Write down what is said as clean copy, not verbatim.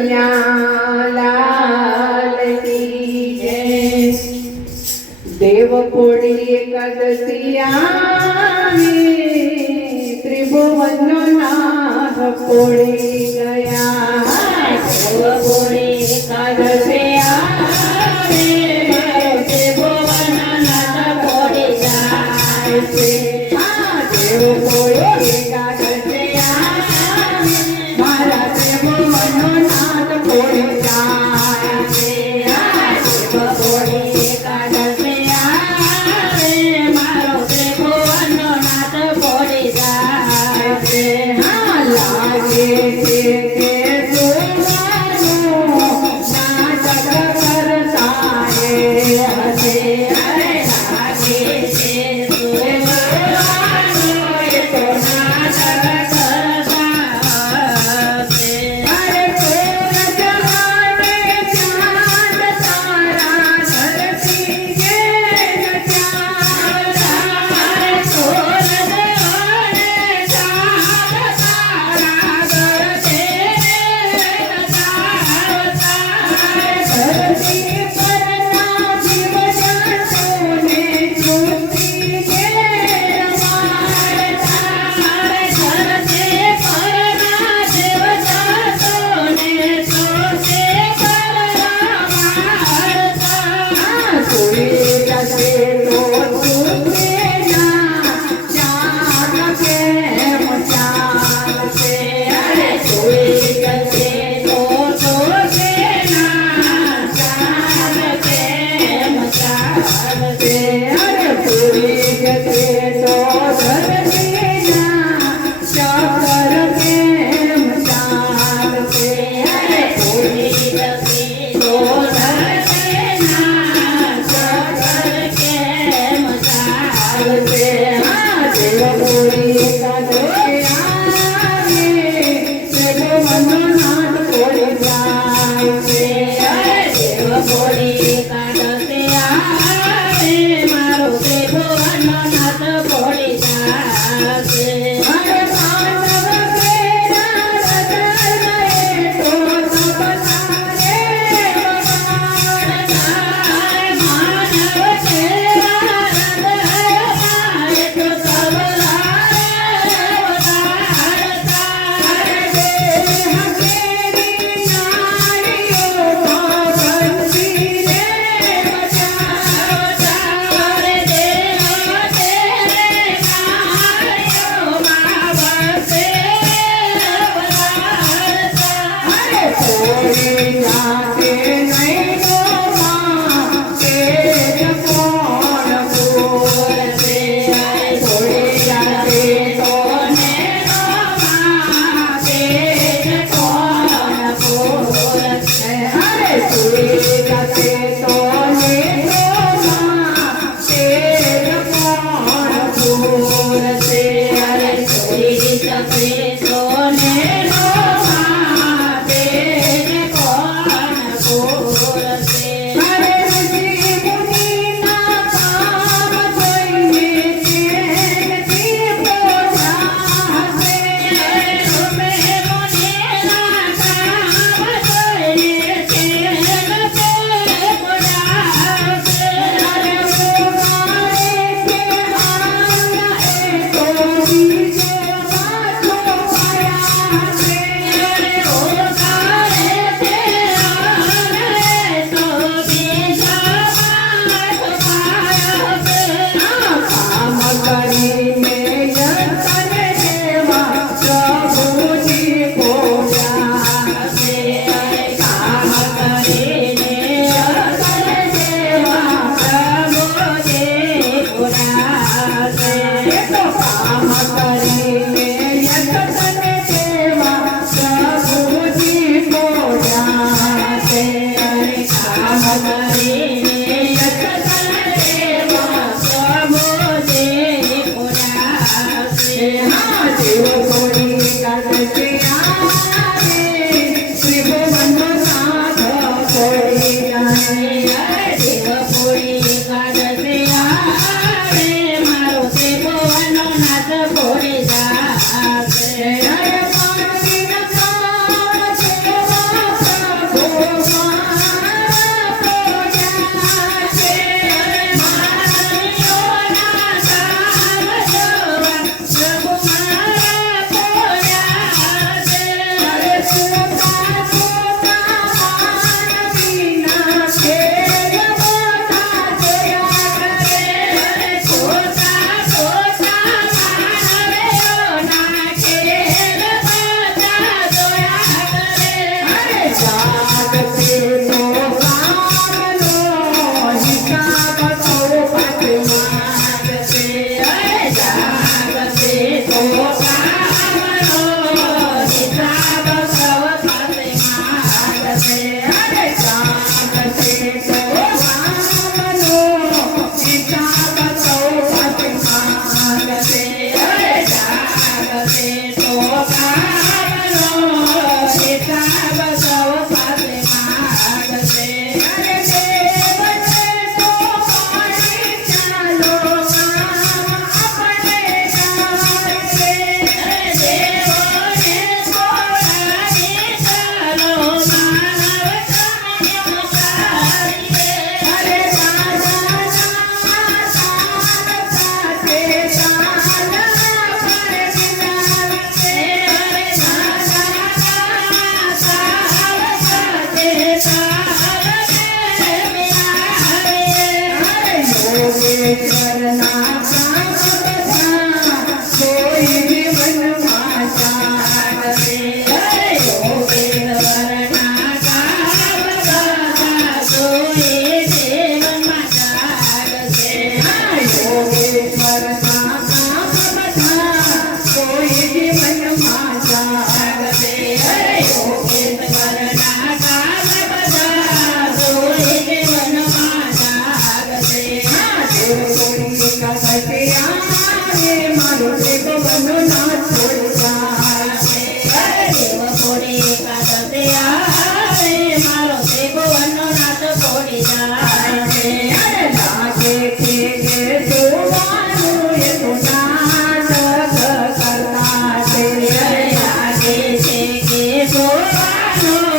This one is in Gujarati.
लाल की जय। देवपोड़ी एकादशिया त्रिभुवन नाथ पोड़ी गया। देवपोड़ी एकादशिया त्रिभुवन नाथ पोड़ी जाए। देवपोड़ी एकादशिया मारा त्रिभुवन नाथ पोड़ी जाए। देवपोड़ी एकादशिया मारो त्रिभुवन नाथ पोड़ी जाए। लागे के नाटक करता है हसे। अरे लागे જાગશે અરે જાગશે તો વામનો હિસાબ સૌ પાસે માંગશે અરે જાગશે તો વામનો હિસાબ સૌ પાસે માંગશે અરે દેવને તો પાડી ચાલો કામ આપણે કરશે અરે દેવને તો પાડી ચાલો માનવ કામ કરીએ અરે દાદાના સાથ સાથે ચાલવા પર બિલાવીએ અરે દાદાના સાથ સાથે ચાલવા બિલાવીએ અરે યોગેશ્વરના કામ બધા કોઈ જીવનમાં ચાલશે અરે યોગેશ્વરના કામ બધા કોઈ જીવનમાં ચાલશે યોગેશ્વરના કામ બધા કોઈ જીવનમાં ચાલશે અરે યોગેશ્વરના કામ બધા કોઈ જીવનમાં ચાલશે મારો દેવ બનો ના છોડી જાશે અરે દેવ કોરી એકાદશે આવે મારો દેવ બનો નાથ છોડી જાશે અરે લાગે છે કે જોવાનું એ તો નાટક કરતા છે અરે લાગે છે કે જોવાનું